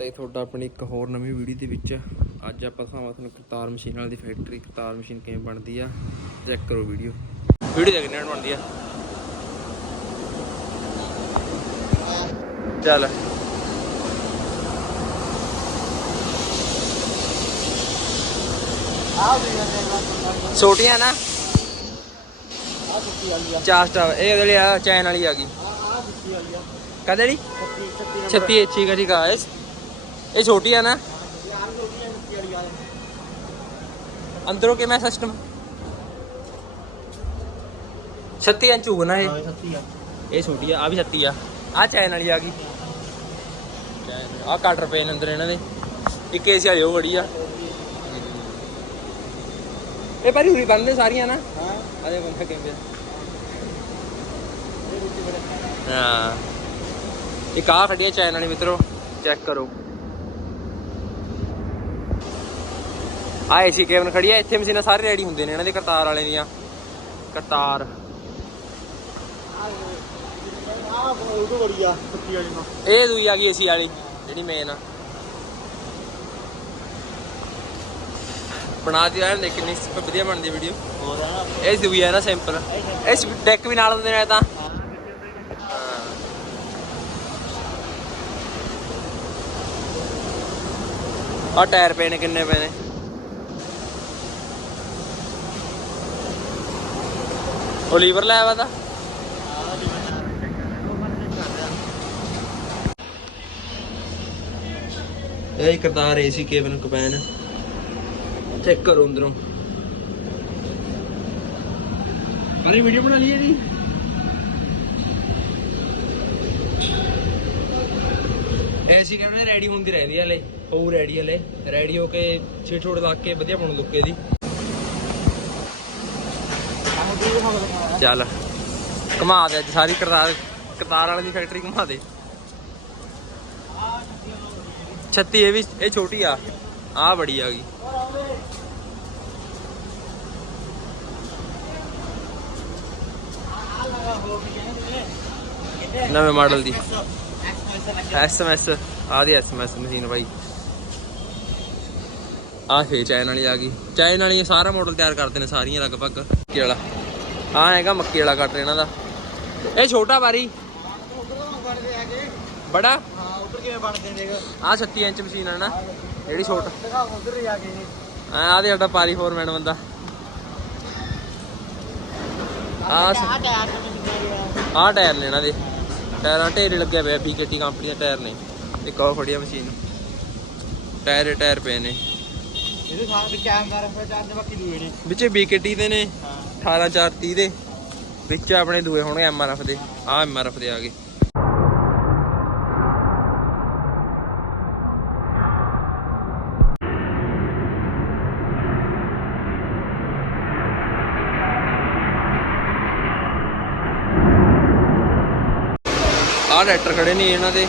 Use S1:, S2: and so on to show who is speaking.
S1: ਤੇ ਤੁਹਾਡਾ ਆਪਣੀ ਇੱਕ ਹੋਰ ਨਵੀਂ ਵੀਡੀਓ ਦੇ ਵਿੱਚ ਅੱਜ ਆਪਾਂ ਦਿਖਾਵਾਂ ਤੁਹਾਨੂੰ ਕਰਤਾਰ ਮਸ਼ੀਨ ਵਾਲੀ ਦੀ ਫੈਕਟਰੀ ਕਰਤਾਰ ਮਸ਼ੀਨ ਕਿਵੇਂ ਬਣਦੀ ਆ। ਚੈੱਕ ਕਰੋ ਵੀਡੀਓ ਵੀਡੀਓ ਦੇਖਣੇ ਨਾਲ ਬਣਦੀ ਆ। ਚੱਲ। ਛੋਟੀਆਂ ਨਾ। ਚਾਰ ਸਟਾਰ। ਇਹ ਉਹਦੇ ਲਈ ਆ ਚੈਨ ਵਾਲੀ ਆ ਗਈ। ਕਦੇ ਲਈ? 36 ਠੀਕ ਹੈ ਠੀਕ ਆ। ਇਹ ਇਹ ਛੋਟੀ ਆ ਨਾ। ਅੰਦਰੋਂ ਕਿਵੇਂ ਸਿਸਟਮ 36 ਇੰਚ ਹੋਊਗਾ ਨਾ ਇਹ। ਇਹ ਛੋਟੀ ਆ ਆ ਵੀ 36 ਆ। ਆ ਚੈਨ ਵਾਲੀ ਆ ਗਈ। ਆ ਕਟਰ ਪਏ ਨੇ ਅੰਦਰ ਇਹਨਾਂ ਦੇ। ਇੱਕ ਏਸੀ ਵਾਲੀ ਉਹ ਬੜੀ ਆ। ਇਹ ਪਰ ਹੁਰੀ ਬੰਦੇ ਸਾਰੀਆਂ ਨਾ। ਹਾਂ। ਆ। ਦੇ ਬੰਦਾ ਕਿਵੇਂ ਹਾਂ। ਇੱਕ ਆ ਖੜੀ ਆ ਚੈਨ ਵਾਲੀ ਮਿੱਤਰੋ। ਚੈੱਕ ਕਰੋ। ਆ ਏਸੀ ਕੇਬਨ ਖੜੀ ਆ ਇੱਥੇ ਮਸ਼ੀਨਾਂ ਸਾਰੇ ਰੈਡੀ ਹੁੰਦੇ ਨੇ ਇਹਨਾਂ ਦੇ, ਕਰਤਾਰ ਵਾਲੇ ਦੀਆਂ। ਕਰਤਾਰ। ਇਹ ਦੂਈ ਆ ਗਈ ਏਸੀ ਵਾਲੀ, ਜਿਹੜੀ ਮੇਨ ਆ। ਬਣਾ ਦਿਆ ਇਹਨੇ ਕਿੰਨੀ ਸ- ਵਧੀਆ ਬਣਦੀ ਵੀਡੀਓ ਇਹ ਦੂਈ ਆ ਨਾ ਸਿੰਪਲ ਇਸ ਡੈਕ ਵੀ ਨਾਲ ਦਿੰਦੇ ਨੇ ਤਾਂ। ਆ ਟਾਇਰ ਪਏ ਨੇ, ਕਿੰਨੇ ਪਏ ਨੇ। ਉਹ ਲੀਵਰ ਲਾਇਆ ਵਾ ਤਾਂ। ਇਹ ਕਰਤਾਰ ਏਸੀ ਕੇਬਨ ਕਪੈਨ। ਚੈੱਕ ਕਰੋ ਅੰਦਰੋਂ। ਅਰੇ ਵੀਡੀਓ ਬਣਾ ਲਈ ਇਹਦੀ। ਏਸੀ ਕੈਮਰੇ ਰੈਡੀ ਹੁੰਦੀ ਰਹਿੰਦੀ ਹਲੇ। ਉਹ ਰੈਡੀ ਹਲੇ। ਰੈਡੀ ਹੋ ਕੇ ਛੇੜ ਛੋੜ ਲਾ ਕੇ ਵਧੀਆ ਬਣੂ ਲੁੱਕੇ ਦੀ ਚੱਲ। ਘੁਮਾ ਦੇ ਅੱਜ ਸਾਰੀ ਕਰਤਾਰ ਕਰਤਾਰ ਵਾਲੇ ਦੀ ਫੈਕਟਰੀ ਘੁਮਾ ਦੇ। 36 ਇਹ ਵੀ, ਇਹ ਛੋਟੀ ਆ। ਆ ਬੜੀ ਆ ਗਈ। ਨਵੇਂ ਮਾਡਲ ਦੀ। ਐਸਐਮਐਸ ਆ ਦੀ ਐਸਐਮਐਸ ਮਸ਼ੀਨ ਬਾਈ। ਆ ਫੇ ਚਾਈਨ ਵਾਲੀ ਆ ਗਈ। ਚਾਈਨ ਵਾਲੀ ਸਾਰਾ ਮਾਡਲ ਤਿਆਰ ਕਰਦੇ ਨੇ ਸਾਰੀਆਂ ਲਗਭਗ। ਮੱਕੇ ਵਾਲਾ? ਆ ਹੈਗਾ ਮੱਕੇ ਵਾਲਾ ਕੱਟ ਇਹਨਾਂ ਦਾ। ਇਹ ਛੋਟਾ ਬਾਰੀ ਬੜਾ? ਆ 36 ਇੰਚ ਮਸ਼ੀਨ ਆ ਨਾ ਜਿਹੜੀ ਛੋਟ ਆ ਆ ਦੇ ਸਾਡਾ ਪਾਰੀ ਫੋਰਮੈਨ ਬੰਦਾ ਆ ਆ ਟਾਇਰ ਨੇ ਇਹਨਾਂ ਦੇ। ਟਾਇਰਾਂ ਢੇਰੇ ਲੱਗਿਆ ਪਿਆ ਬੀਕੇਟੀ ਕੰਪਨੀ ਦੇ ਟਾਇਰ ਨੇ। ਇੱਕ ਉਹ ਫੜਿਆ ਮਸ਼ੀਨ। ਟਾਇਰ ਹੀ ਟਾਇਰ ਪਏ ਨੇ। ਵਿੱਚ ਬੀਕੇਟੀ ਦੇ ਨੇ। 18 4 30 ਦੇ ਵਿੱਚ ਆਪਣੇ ਦੂਏ ਹੋਣਗੇ ਐਮਆਰਐਫ ਦੇ। ਆ ਐਮਆਰਐਫ ਦੇ ਆ ਗਏ। ਆਹ ਟਰੈਕਟਰ ਖੜੇ ਨੇ ਇਹਨਾਂ ਦੇ।